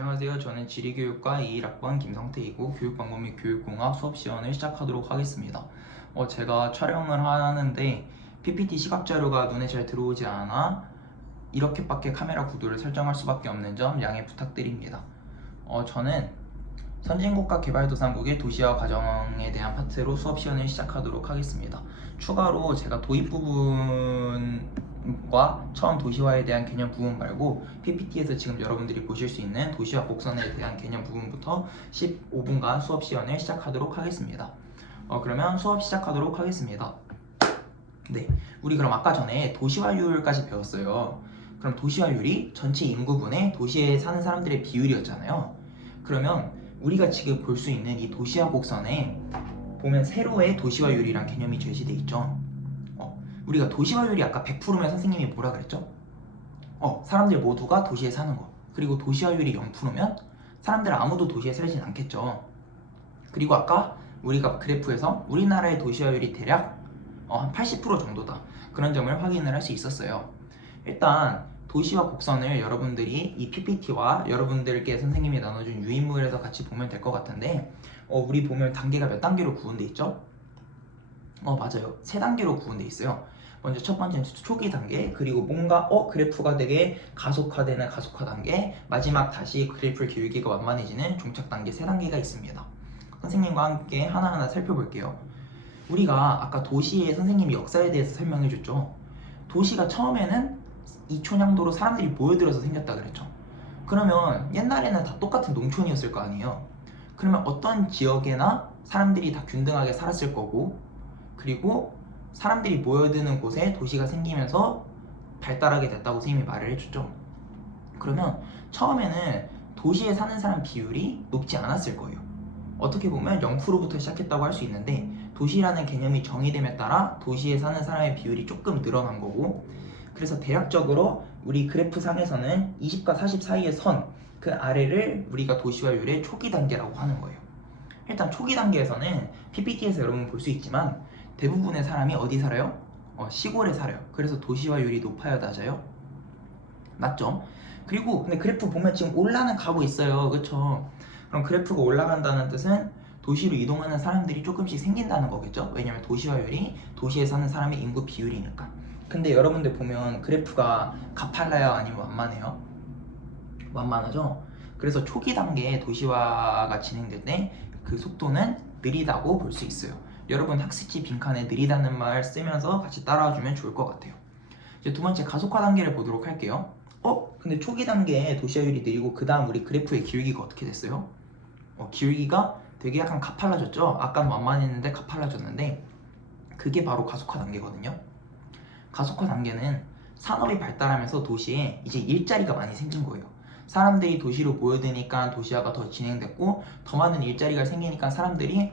안녕하세요. 저는 지리교육과 21학번 김성태이고 교육방법 및 교육공학 수업 시연을 시작하도록 하겠습니다. 제가 촬영을 하는데 PPT 시각자료가 눈에 잘 들어오지 않아 이렇게밖에 카메라 구도를 설정할 수밖에 없는 점 양해 부탁드립니다. 저는 선진국가개발도상국의 도시화 과정에 대한 파트로 수업 시연을 시작하도록 하겠습니다. 추가로 제가 도입 부분과 처음 도시화에 대한 개념 부분 말고 PPT에서 지금 여러분들이 보실 수 있는 도시화 곡선에 대한 개념 부분부터 15분간 수업 시연을 시작하도록 하겠습니다. 그러면 수업 시작하도록 하겠습니다. 네, 우리 그럼 아까 전에 도시화율까지 배웠어요. 그럼 도시화율이 전체 인구분의 도시에 사는 사람들의 비율이었잖아요. 그러면 우리가 지금 볼 수 있는 이 도시화 곡선에 보면 세로의 도시화율이란 개념이 제시돼 있죠. 우리가 도시화율이 아까 100%면 선생님이 뭐라 그랬죠? 사람들 모두가 도시에 사는 거. 그리고 도시화율이 0%면 사람들 아무도 도시에 살진 않겠죠. 그리고 아까 우리가 그래프에서 우리나라의 도시화율이 대략 한 80% 정도다. 그런 점을 확인을 할 수 있었어요. 일단 도시화 곡선을 여러분들이 이 PPT와 여러분들께 선생님이 나눠준 유인물에서 같이 보면 될 것 같은데 우리 보면 단계가 몇 단계로 구분돼 있죠? 맞아요. 3단계로 구분돼 있어요. 먼저 첫 번째는 초기 단계, 그리고 뭔가 그래프가 되게 가속화되는 가속화 단계, 마지막 다시 그래프의 기울기가 완만해지는 종착 단계 3단계가 있습니다. 선생님과 함께 하나하나 살펴볼게요. 우리가 아까 도시의 선생님이 역사에 대해서 설명해 줬죠. 도시가 처음에는 이촌향도로 사람들이 모여들어서 생겼다 그랬죠. 그러면 옛날에는 다 똑같은 농촌이었을 거 아니에요. 그러면 어떤 지역에나 사람들이 다 균등하게 살았을 거고, 그리고 사람들이 모여드는 곳에 도시가 생기면서 발달하게 됐다고 선생님이 말을 해줬죠. 그러면 처음에는 도시에 사는 사람 비율이 높지 않았을 거예요. 어떻게 보면 0%부터 시작했다고 할 수 있는데, 도시라는 개념이 정의됨에 따라 도시에 사는 사람의 비율이 조금 늘어난 거고, 그래서 대략적으로 우리 그래프 상에서는 20과 40 사이의 선, 그 아래를 우리가 도시화율의 초기 단계라고 하는 거예요. 일단 초기 단계에서는 PPT에서 여러분 볼 수 있지만 대부분의 사람이 어디 살아요? 시골에 살아요. 그래서 도시화율이 높아요, 낮아요? 맞죠? 그리고 근데 그래프 보면 지금 올라는 가고 있어요. 그쵸? 그럼 그래프가 올라간다는 뜻은 도시로 이동하는 사람들이 조금씩 생긴다는 거겠죠? 왜냐면 도시화율이 도시에 사는 사람의 인구 비율이니까. 근데 여러분들 보면 그래프가 가팔라요? 아니면 완만해요? 완만하죠? 그래서 초기 단계에 도시화가 진행될 때 그 속도는 느리다고 볼 수 있어요. 여러분 학습지 빈칸에 느리다는 말 쓰면서 같이 따라와주면 좋을 것 같아요. 이제 두 번째 가속화 단계를 보도록 할게요. 근데 초기 단계에 도시화율이 느리고 그 다음 우리 그래프의 기울기가 어떻게 됐어요? 기울기가 되게 약간 가팔라졌죠? 아까는 완만했는데 가팔라졌는데 그게 바로 가속화 단계거든요. 가속화 단계는 산업이 발달하면서 도시에 이제 일자리가 많이 생긴 거예요. 사람들이 도시로 모여드니까 도시화가 더 진행됐고 더 많은 일자리가 생기니까 사람들이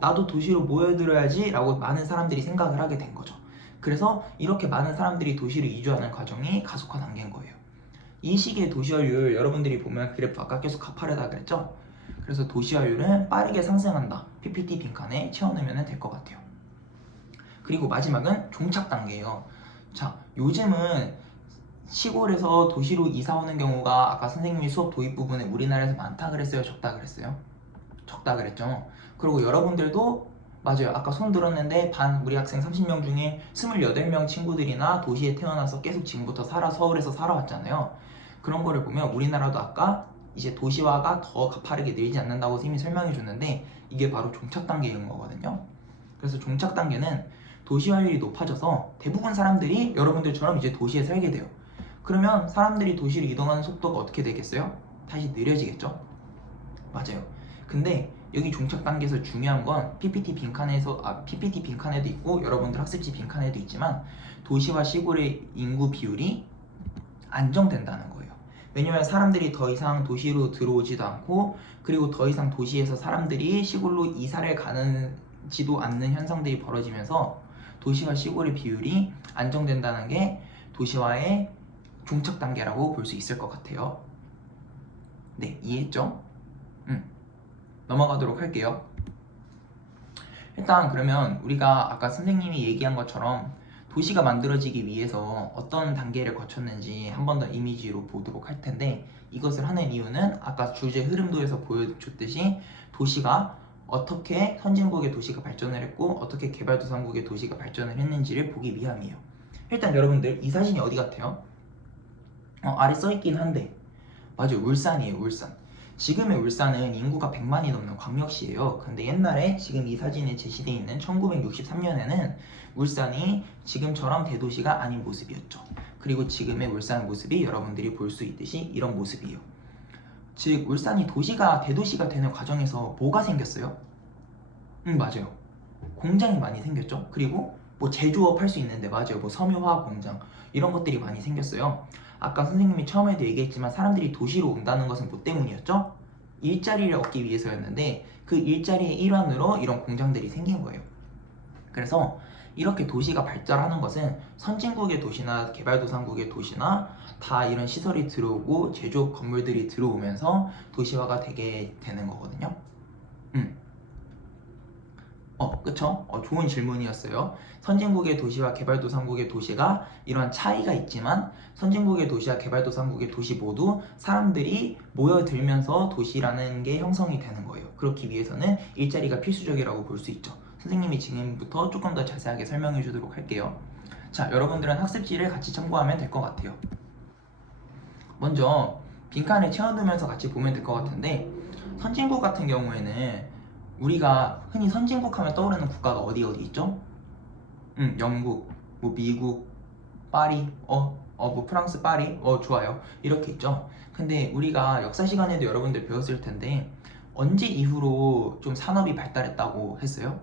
나도 도시로 모여들어야지 라고 많은 사람들이 생각을 하게 된 거죠. 그래서 이렇게 많은 사람들이 도시로 이주하는 과정이 가속화 단계인 거예요. 이 시기의 도시화율 여러분들이 보면 그래프 아까 계속 가파르다 그랬죠? 그래서 도시화율은 빠르게 상승한다. PPT 빈칸에 채워넣으면 될 것 같아요. 그리고 마지막은 종착 단계예요. 자, 요즘은 시골에서 도시로 이사 오는 경우가 아까 선생님이 수업 도입 부분에 우리나라에서 많다 그랬어요? 적다 그랬어요? 적다 그랬죠? 그리고 여러분들도 맞아요. 아까 손 들었는데 반 우리 학생 30명 중에 28명 친구들이나 도시에 태어나서 계속 지금부터 서울에서 살아왔잖아요. 그런 거를 보면 우리나라도 아까 이제 도시화가 더 가파르게 늘지 않는다고 선생님이 설명해 줬는데 이게 바로 종착 단계인 거거든요. 그래서 종착 단계는 도시화율이 높아져서 대부분 사람들이 여러분들처럼 이제 도시에 살게 돼요. 그러면 사람들이 도시로 이동하는 속도가 어떻게 되겠어요? 다시 느려지겠죠? 맞아요. 근데 여기 종착 단계에서 중요한 건 PPT 빈칸에도 있고 여러분들 학습지 빈칸에도 있지만 도시와 시골의 인구 비율이 안정된다는 거예요. 왜냐면 사람들이 더 이상 도시로 들어오지도 않고 그리고 더 이상 도시에서 사람들이 시골로 이사를 가는지도 않는 현상들이 벌어지면서 도시와 시골의 비율이 안정된다는 게 도시화의 종착 단계라고 볼 수 있을 것 같아요. 네, 이해했죠? 넘어가도록 할게요. 일단 그러면 우리가 아까 선생님이 얘기한 것처럼 도시가 만들어지기 위해서 어떤 단계를 거쳤는지 한 번 더 이미지로 보도록 할 텐데, 이것을 하는 이유는 아까 주제 흐름도에서 보여줬듯이 도시가 어떻게 선진국의 도시가 발전을 했고 어떻게 개발도상국의 도시가 발전을 했는지를 보기 위함이에요. 일단 여러분들 이 사진이 어디 같아요? 아래 써있긴 한데 맞아요, 울산이에요. 울산. 지금의 울산은 인구가 100만이 넘는 광역시예요. 근데 옛날에 지금 이 사진에 제시되어 있는 1963년에는 울산이 지금처럼 대도시가 아닌 모습이었죠. 그리고 지금의 울산 모습이 여러분들이 볼 수 있듯이 이런 모습이에요. 즉 울산이 대도시가 되는 과정에서 뭐가 생겼어요? 맞아요. 공장이 많이 생겼죠. 그리고 뭐 제조업 할 수 있는데, 맞아요, 뭐 섬유화학 공장 이런 것들이 많이 생겼어요. 아까 선생님이 처음에도 얘기했지만 사람들이 도시로 온다는 것은 뭐 때문이었죠? 일자리를 얻기 위해서였는데 그 일자리의 일환으로 이런 공장들이 생긴 거예요. 그래서 이렇게 도시가 발달하는 것은 선진국의 도시나 개발도상국의 도시나 다 이런 시설이 들어오고 제조업 건물들이 들어오면서 도시화가 되게 되는 거거든요. 그쵸? 좋은 질문이었어요. 선진국의 도시와 개발도상국의 도시가 이러한 차이가 있지만 선진국의 도시와 개발도상국의 도시 모두 사람들이 모여들면서 도시라는 게 형성이 되는 거예요. 그렇기 위해서는 일자리가 필수적이라고 볼 수 있죠. 선생님이 지금부터 조금 더 자세하게 설명해 주도록 할게요. 자, 여러분들은 학습지를 같이 참고하면 될 것 같아요. 먼저 빈칸을 채워두면서 같이 보면 될 것 같은데, 선진국 같은 경우에는 우리가 흔히 선진국 하면 떠오르는 국가가 어디 있죠? 영국, 뭐 미국, 파리, 뭐 프랑스 파리, 좋아요. 이렇게 있죠. 근데 우리가 역사 시간에도 여러분들 배웠을 텐데 언제 이후로 좀 산업이 발달했다고 했어요?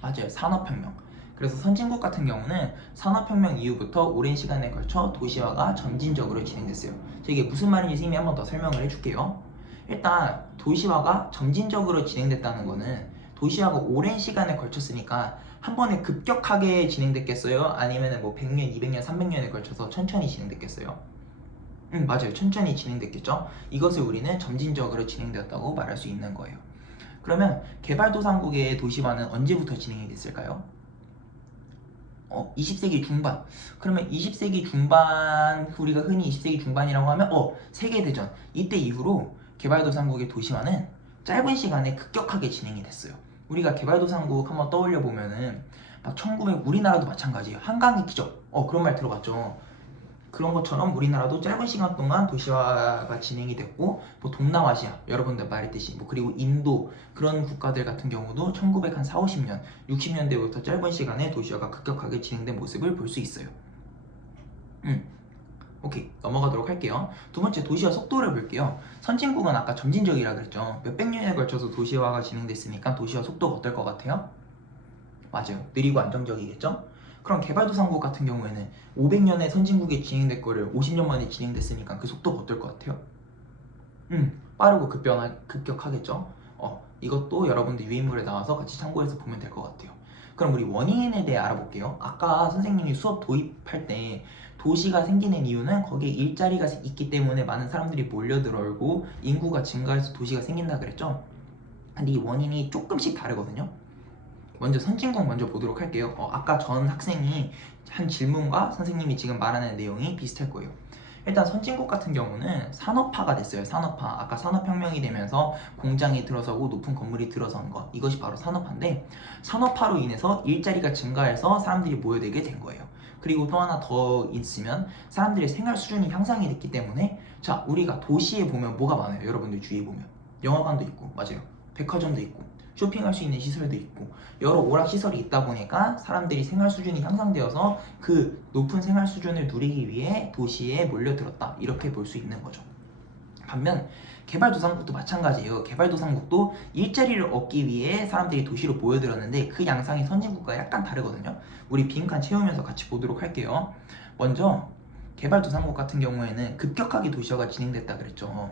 맞아요. 산업혁명. 그래서 선진국 같은 경우는 산업혁명 이후부터 오랜 시간에 걸쳐 도시화가 점진적으로 진행됐어요. 이게 무슨 말인지 선생님이 한 번 더 설명을 해줄게요. 일단 도시화가 점진적으로 진행됐다는 거는 도시화가 오랜 시간에 걸쳤으니까 한 번에 급격하게 진행됐겠어요? 아니면 뭐 100년, 200년, 300년에 걸쳐서 천천히 진행됐겠어요? 맞아요. 천천히 진행됐겠죠? 이것을 우리는 점진적으로 진행되었다고 말할 수 있는 거예요. 그러면 개발도상국의 도시화는 언제부터 진행이 됐을까요? 20세기 중반. 그러면 20세기 중반, 우리가 흔히 20세기 중반이라고 하면 세계대전. 이때 이후로 개발도상국의 도시화는 짧은 시간에 급격하게 진행이 됐어요. 우리가 개발도상국 한번 떠올려 보면은 막 우리나라도 마찬가지예요. 한강의 기적. 그런 말 들어봤죠. 그런 것처럼 우리나라도 짧은 시간 동안 도시화가 진행이 됐고, 뭐 동남아시아 여러분들 말했듯이 뭐 그리고 인도 그런 국가들 같은 경우도 1940, 50년 60년대부터 짧은 시간에 도시화가 급격하게 진행된 모습을 볼 수 있어요. 오케이, 넘어가도록 할게요. 두 번째, 도시화 속도를 볼게요. 선진국은 아까 점진적이라 그랬죠. 몇백 년에 걸쳐서 도시화가 진행됐으니까 도시화 속도가 어떨 것 같아요? 맞아요. 느리고 안정적이겠죠? 그럼 개발도상국 같은 경우에는 500년에 선진국에 진행될 거를 50년 만에 진행됐으니까 그 속도가 어떨 것 같아요? 빠르고 급격하겠죠? 이것도 여러분들 유인물에 나와서 같이 참고해서 보면 될 것 같아요. 그럼 우리 원인에 대해 알아볼게요. 아까 선생님이 수업 도입할 때 도시가 생기는 이유는 거기에 일자리가 있기 때문에 많은 사람들이 몰려들어오고 인구가 증가해서 도시가 생긴다 그랬죠? 근데 이 원인이 조금씩 다르거든요. 먼저 선진국 먼저 보도록 할게요. 아까 전 학생이 한 질문과 선생님이 지금 말하는 내용이 비슷할 거예요. 일단 선진국 같은 경우는 산업화가 됐어요. 산업화. 아까 산업혁명이 되면서 공장이 들어서고 높은 건물이 들어선 것, 이것이 바로 산업화인데, 산업화로 인해서 일자리가 증가해서 사람들이 모여들게 된 거예요. 그리고 또 하나 더 있으면 사람들의 생활 수준이 향상이 됐기 때문에, 자, 우리가 도시에 보면 뭐가 많아요? 여러분들 주위에 보면 영화관도 있고, 맞아요, 백화점도 있고, 쇼핑할 수 있는 시설도 있고, 여러 오락시설이 있다 보니까 사람들이 생활 수준이 향상되어서 그 높은 생활 수준을 누리기 위해 도시에 몰려들었다, 이렇게 볼 수 있는 거죠. 반면 개발도상국도 마찬가지예요. 개발도상국도 일자리를 얻기 위해 사람들이 도시로 모여들었는데 그 양상이 선진국과 약간 다르거든요. 우리 빈칸 채우면서 같이 보도록 할게요. 먼저 개발도상국 같은 경우에는 급격하게 도시화가 진행됐다 그랬죠.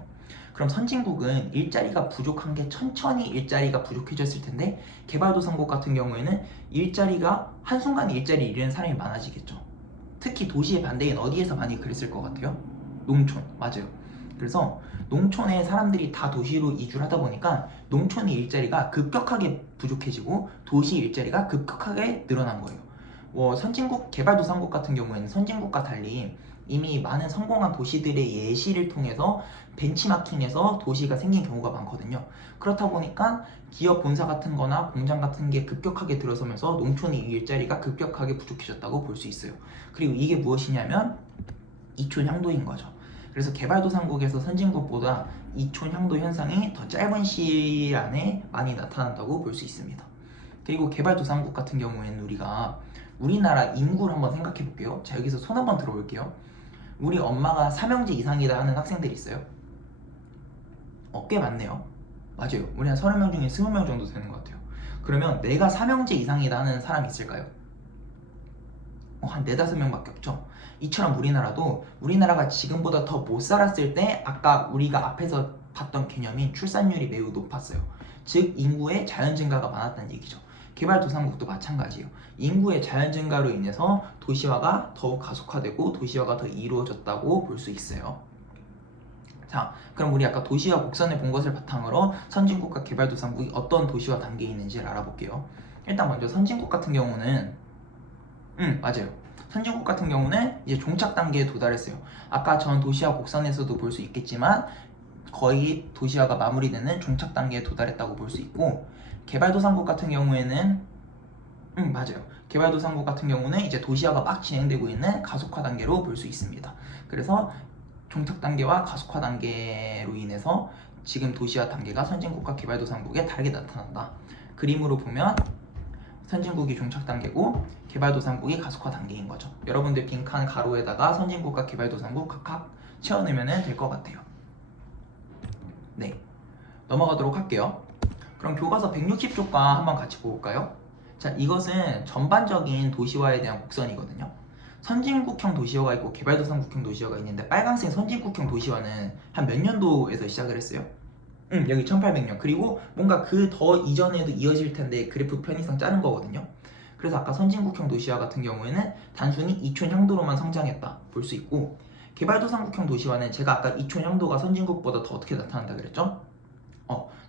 그럼 선진국은 일자리가 부족한 게 천천히 일자리가 부족해졌을 텐데, 개발도상국 같은 경우에는 일자리가 한순간에 일자리 잃는 사람이 많아지겠죠. 특히 도시의 반대인 어디에서 많이 그랬을 것 같아요? 농촌. 맞아요. 그래서 농촌에 사람들이 다 도시로 이주를 하다 보니까 농촌의 일자리가 급격하게 부족해지고 도시 일자리가 급격하게 늘어난 거예요. 선진국 개발도상국 같은 경우에는 선진국과 달리 이미 많은 성공한 도시들의 예시를 통해서 벤치마킹해서 도시가 생긴 경우가 많거든요. 그렇다 보니까 기업 본사 같은 거나 공장 같은 게 급격하게 들어서면서 농촌의 일자리가 급격하게 부족해졌다고 볼 수 있어요. 그리고 이게 무엇이냐면 이촌향도인 거죠. 그래서 개발도상국에서 선진국보다 이촌향도 현상이 더 짧은 시일 안에 많이 나타난다고 볼 수 있습니다. 그리고 개발도상국 같은 경우에는 우리나라 인구를 한번 생각해 볼게요. 자, 여기서 손 한번 들어볼게요. 우리 엄마가 삼형제 이상이다 하는 학생들이 있어요? 꽤 많네요. 맞아요. 우리 한 30명 중에 20명 정도 되는 것 같아요. 그러면 내가 삼형제 이상이다 하는 사람이 있을까요? 한 4-5명밖에 없죠. 이처럼 우리나라가 지금보다 더 못 살았을 때 아까 우리가 앞에서 봤던 개념인 출산율이 매우 높았어요. 즉 인구의 자연 증가가 많았다는 얘기죠. 개발도상국도 마찬가지예요. 인구의 자연 증가로 인해서 도시화가 더욱 가속화되고 도시화가 더 이루어졌다고 볼 수 있어요. 자, 그럼 우리 아까 도시화 곡선을 본 것을 바탕으로 선진국과 개발도상국이 어떤 도시화 단계에 있는지를 알아볼게요. 일단 먼저 선진국 같은 경우는 맞아요. 선진국 같은 경우는 이제 종착 단계에 도달했어요. 아까 전 도시화 곡선에서도 볼 수 있겠지만 거의 도시화가 마무리되는 종착 단계에 도달했다고 볼 수 있고, 개발도상국 같은 경우에는 맞아요. 개발도상국 같은 경우는 이제 도시화가 막 진행되고 있는 가속화 단계로 볼 수 있습니다. 그래서 종착 단계와 가속화 단계로 인해서 지금 도시화 단계가 선진국과 개발도상국에 다르게 나타난다. 그림으로 보면 선진국이 종착 단계고 개발도상국이 가속화 단계인 거죠. 여러분들 빈칸 가로에다가 선진국과 개발도상국 각각 채워넣으면 될 것 같아요. 네, 넘어가도록 할게요. 그럼 교과서 160쪽과 한번 같이 볼까요? 자, 이것은 전반적인 도시화에 대한 곡선이거든요. 선진국형 도시화가 있고 개발도상국형 도시화가 있는데, 빨간색 선진국형 도시화는 한 몇 년도에서 시작을 했어요? 여기 1800년. 그리고 뭔가 그 더 이전에도 이어질 텐데 그래프 편의상 자른 거거든요. 그래서 아까 선진국형 도시화 같은 경우에는 단순히 이촌향도로만 성장했다 볼 수 있고, 개발도상국형 도시화는 제가 아까 이촌향도가 선진국보다 더 어떻게 나타난다 그랬죠?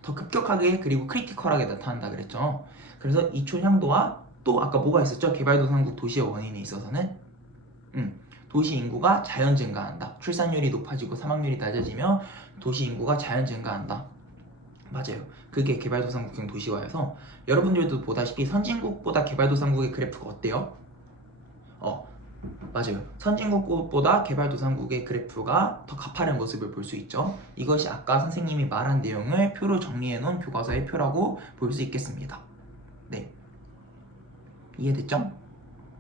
더 급격하게 그리고 크리티컬하게 나타난다 그랬죠. 그래서 이촌향도와 또 아까 뭐가 있었죠? 개발도상국 도시의 원인에 있어서는 도시 인구가 자연 증가한다. 출산율이 높아지고 사망률이 낮아지며 도시 인구가 자연 증가한다. 맞아요. 그게 개발도상국형 도시화여서 여러분들도 보다시피 선진국보다 개발도상국의 그래프가 어때요? 맞아요. 선진국보다 개발도상국의 그래프가 더 가파른 모습을 볼 수 있죠. 이것이 아까 선생님이 말한 내용을 표로 정리해 놓은 교과서의 표라고 볼 수 있겠습니다. 네, 이해됐죠?